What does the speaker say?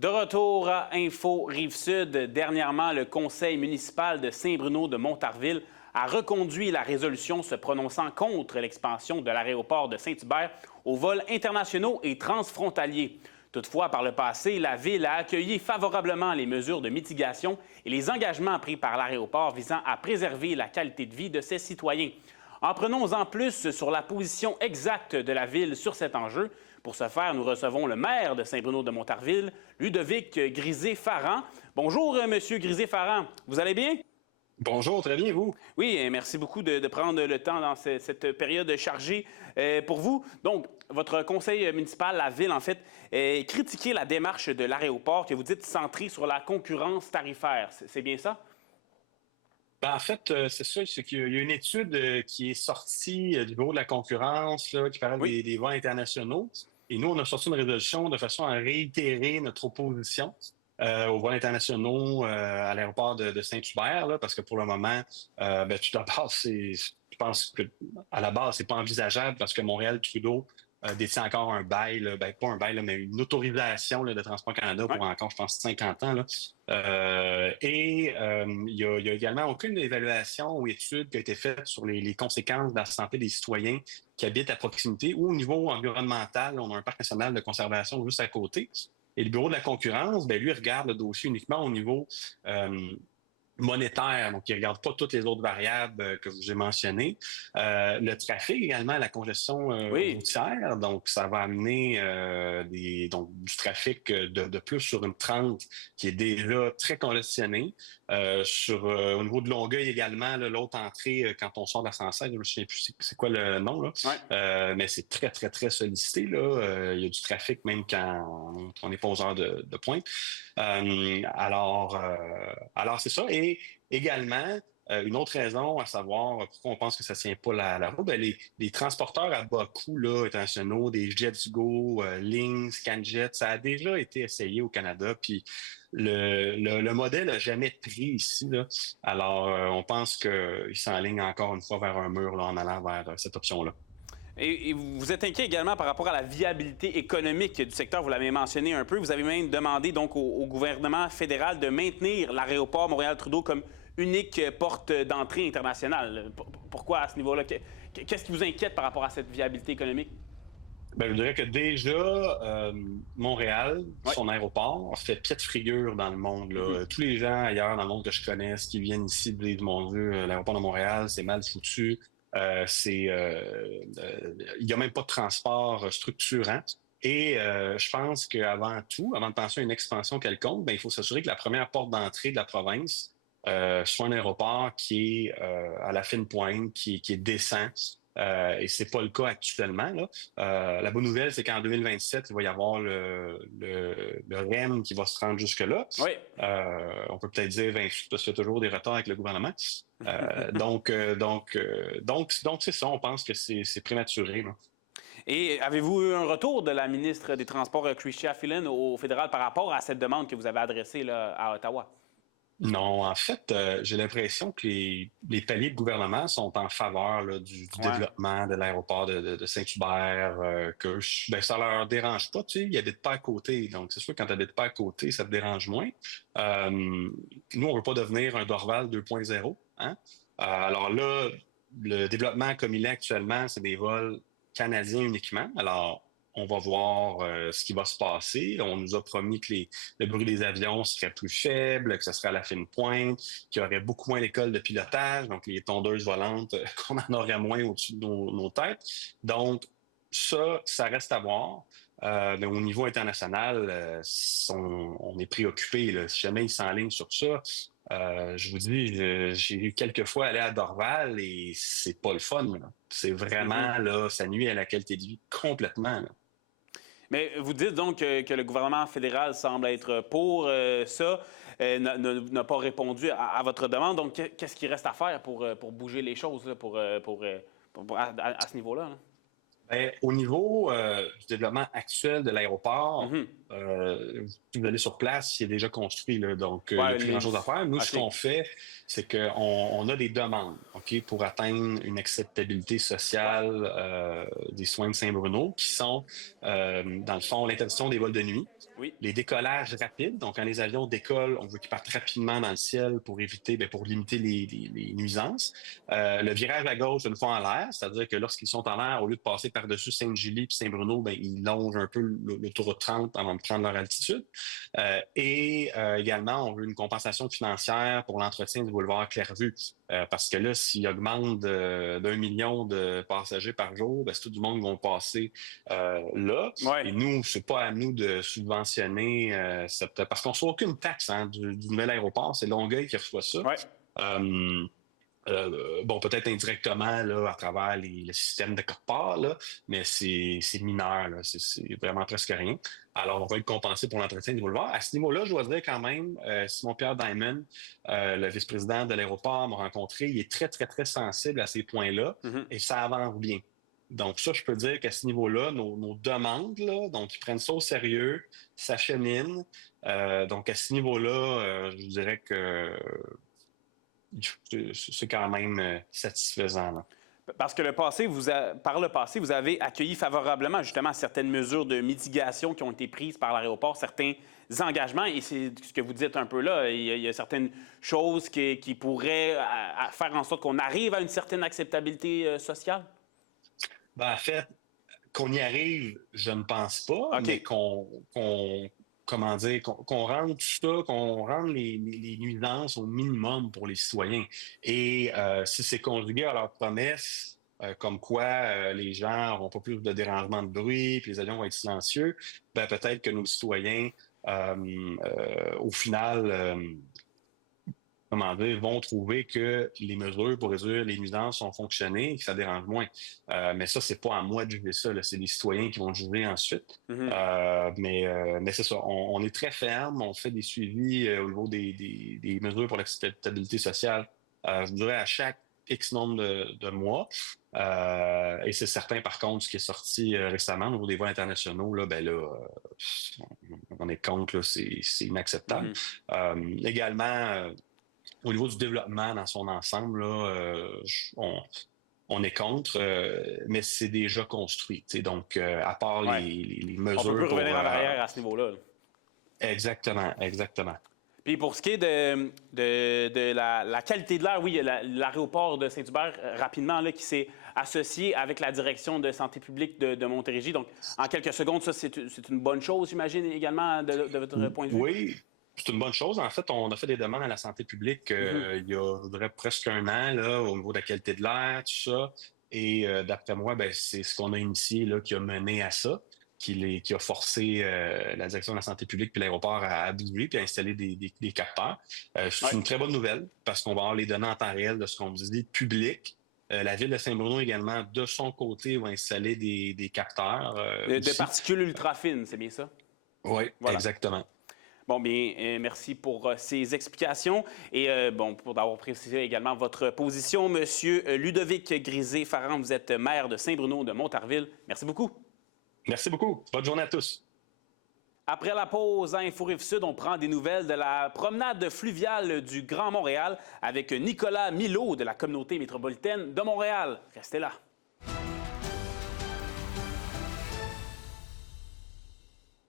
De retour à Info Rive-Sud, dernièrement, le conseil municipal de Saint-Bruno de Montarville a reconduit la résolution se prononçant contre l'expansion de l'aéroport de Saint-Hubert aux vols internationaux et transfrontaliers. Toutefois, par le passé, la Ville a accueilli favorablement les mesures de mitigation et les engagements pris par l'aéroport visant à préserver la qualité de vie de ses citoyens. En prenons-en plus sur la position exacte de la Ville sur cet enjeu. Pour ce faire, nous recevons le maire de Saint-Bruno de Montarville, Ludovic Grisé-Farrand. Bonjour, Monsieur Grisé-Farrand. Vous allez bien? Bonjour, très bien, vous? Oui, merci beaucoup de prendre le temps dans cette période chargée pour vous. Donc, votre conseil municipal, la Ville, en fait, critiqué la démarche de l'aéroport que vous dites centrée sur la concurrence tarifaire. C'est bien ça? En fait, c'est ça, c'est qu'il y a une étude qui est sortie du Bureau de la concurrence là, qui parle Oui. des vols internationaux. Et nous, on a sorti une résolution de façon à réitérer notre opposition aux vols internationaux à l'aéroport de Saint-Hubert, là, parce que pour le moment, tout d'abord, je pense que à la base, c'est pas envisageable parce que Montréal-Trudeau détient encore un bail, là, pas un bail, là, mais une autorisation là, de Transport Canada Ouais. pour encore, je pense, 50 ans. Là. Il y a également aucune évaluation ou étude qui a été faite sur les conséquences de la santé des citoyens qui habitent à proximité ou au niveau environnemental. On a un parc national de conservation juste à côté. Et le Bureau de la concurrence, lui, regarde le dossier uniquement au niveau monétaire, donc il ne regarde pas toutes les autres variables que je vous ai mentionnées. Le trafic également, la congestion Oui. routière, donc ça va amener du trafic de plus sur une 30 qui est déjà très congestionnée. Au niveau de Longueuil également, l'autre entrée, quand on sort de la 116, je me souviens plus c'est quoi le nom, là. Ouais. Mais c'est très, très, très sollicité, là. Il y a du trafic même quand on n'est pas aux heures de pointe. Alors c'est ça. Et également, une autre raison à savoir pourquoi on pense que ça ne tient pas la route, les transporteurs à bas coût là, internationaux, des JetSgo, Lynx, Scanjet, ça a déjà été essayé au Canada, puis le modèle n'a jamais pris ici. Là. Alors, on pense qu'il s'enligne encore une fois vers un mur là, en allant vers cette option-là. Et vous êtes inquiet également par rapport à la viabilité économique du secteur. Vous l'avez mentionné un peu. Vous avez même demandé donc au gouvernement fédéral de maintenir l'aéroport Montréal-Trudeau comme unique porte d'entrée internationale. Pourquoi à ce niveau-là? Qu'est-ce qui vous inquiète par rapport à cette viabilité économique? Je dirais que déjà, Montréal, Oui. son aéroport, fait piètre figure dans le monde. Là. Tous les gens ailleurs dans le monde que je connais, qui viennent ici, disent, mon Dieu, l'aéroport de Montréal, c'est mal foutu. Il n'y a même pas de transport structurant. Et je pense qu'avant tout, avant de penser à une expansion quelconque, il faut s'assurer que la première porte d'entrée de la province soit un aéroport qui est à la fine pointe, qui est décent. Et c'est pas le cas actuellement. Là. La bonne nouvelle, c'est qu'en 2027, il va y avoir le REM qui va se rendre jusque-là. Oui. On peut peut-être dire 28 parce qu'il y a toujours des retards avec le gouvernement. Donc c'est ça, on pense que c'est prématuré. Là. Et avez-vous eu un retour de la ministre des Transports, Chrystia Freeland, au fédéral par rapport à cette demande que vous avez adressée là, à Ottawa? Non, en fait, j'ai l'impression que les paliers de gouvernement sont en faveur là, du Ouais. développement de l'aéroport de Saint-Hubert, ça leur dérange pas, tu sais, ils habitent pas à côté. Donc, c'est sûr que quand tu habites pas à côté, ça te dérange moins. Nous, on veut pas devenir un Dorval 2.0, hein? Alors là, le développement comme il est actuellement, c'est des vols canadiens uniquement. Alors, on va voir ce qui va se passer. On nous a promis que le bruit des avions serait plus faible, que ce serait à la fine pointe, qu'il y aurait beaucoup moins d'écoles de pilotage, donc les tondeuses volantes, qu'on en aurait moins au-dessus de nos têtes. Donc, ça reste à voir. Mais au niveau international, on est préoccupé. Là. Si jamais ils s'enlignent sur ça, je vous dis, j'ai quelques fois allé à Dorval et c'est pas le fun. Là. C'est vraiment, là, ça nuit à la qualité de vie complètement. Là. Mais vous dites donc que le gouvernement fédéral semble être pour ça, n'a pas répondu à votre demande. Donc, qu'est-ce qu'il reste à faire pour bouger les choses là, à ce niveau-là? Là? Ben, au niveau du développement actuel de l'aéroport, Mhm. si vous allez sur place, il est déjà construit, là, donc il n'y a Ouais, plus grand-chose à faire. Nous, ce OK. qu'on fait, c'est qu'on a des demandes, OK, pour atteindre une acceptabilité sociale des soins de Saint-Bruno, qui sont, dans le fond, l'interdiction des vols de nuit, Oui. les décollages rapides. Donc, quand les avions décollent, on veut qu'ils partent rapidement dans le ciel pour éviter, bien, pour limiter les nuisances. Le virage à gauche une fois en l'air, c'est-à-dire que lorsqu'ils sont en l'air, au lieu de passer par-dessus Sainte-Julie puis Saint-Bruno, ben, ils longent un peu l'autoroute 30 avant de prendre leur altitude. Également, on veut une compensation financière pour l'entretien du boulevard Clairvue. Parce que là, s'il augmente d'1 million de passagers par jour, ben, c'est tout du monde qui vont passer là. Ouais. Et nous, c'est pas à nous de subventionner parce qu'on ne reçoit aucune taxe du nouvel aéroport. C'est Longueuil qui reçoit ça. Ouais. Bon, peut-être indirectement là, à travers le système de code-part, là, mais c'est mineur, là, c'est vraiment presque rien. Alors, on va être compensé pour l'entretien du boulevard. À ce niveau-là, je dois dire quand même, Simon-Pierre Diamond, le vice-président de l'aéroport, m'a rencontré. Il est très, très, très sensible à ces points-là Mhm. et ça avance bien. Donc, ça, je peux dire qu'à ce niveau-là, nos demandes, là, donc, ils prennent ça au sérieux, s'acheminent. Donc, à ce niveau-là, je dirais que c'est quand même satisfaisant, là. Parce que par le passé, vous avez accueilli favorablement justement certaines mesures de mitigation qui ont été prises par l'aéroport, certains engagements, et c'est ce que vous dites un peu là, il y a certaines choses qui pourraient faire en sorte qu'on arrive à une certaine acceptabilité sociale? Ben, en fait, qu'on y arrive, je ne pense pas, mais OK. comment dire, qu'on rende tout ça, qu'on rende les nuisances au minimum pour les citoyens. Et si c'est conjugué à leur promesse, comme quoi les gens n'auront pas plus de dérangement de bruit, puis les avions vont être silencieux, ben peut-être que nos citoyens, au final, comment dire, vont trouver que les mesures pour réduire les nuisances ont fonctionné et que ça dérange moins. Mais ça, c'est pas à moi de juger ça, là. C'est les citoyens qui vont juger ensuite. Mhm. Mais c'est ça, on est très ferme, on fait des suivis au niveau des mesures pour l'acceptabilité sociale, je dirais à chaque X nombre de mois. Et c'est certain, par contre, ce qui est sorti récemment au niveau des vols internationaux, là, ben là, on est contre, là, c'est inacceptable. Mhm. Également, au niveau du développement dans son ensemble, là, on est contre, mais c'est déjà construit. Donc, à part Ouais. les On peut plus mesures pour... revenir en arrière à ce niveau-là. exactement, exactement. Puis pour ce qui est de la qualité de l'air, oui, il y a l'aéroport de Saint-Hubert, rapidement, là, qui s'est associé avec la direction de santé publique de Montérégie. Donc, en quelques secondes, ça, c'est une bonne chose, j'imagine, également, de votre point de vue? Oui, c'est une bonne chose. En fait, on a fait des demandes à la santé publique Mhm. il y a, je dirais, presque un an, là, au niveau de la qualité de l'air, tout ça. Et d'après moi, ben, c'est ce qu'on a initié là, qui a mené à ça, qui a forcé la direction de la santé publique puis l'aéroport à bouger puis à installer des capteurs. C'est Ouais. une très bonne nouvelle parce qu'on va avoir les données en temps réel de ce qu'on vous dit public. La ville de Saint-Bruno également, de son côté, va installer des capteurs De aussi. particules ultra fines, c'est bien ça? Oui, Voilà. exactement. Bon, bien, merci pour ces explications et bon, pour d'avoir précisé également votre position. Monsieur Ludovic Grisé-Farran, vous êtes maire de Saint-Bruno de Montarville. Merci beaucoup. Merci beaucoup. Bonne journée à tous. Après la pause à Info Rive-Sud, on prend des nouvelles de la promenade fluviale du Grand Montréal avec Nicolas Milot de la communauté métropolitaine de Montréal. Restez là.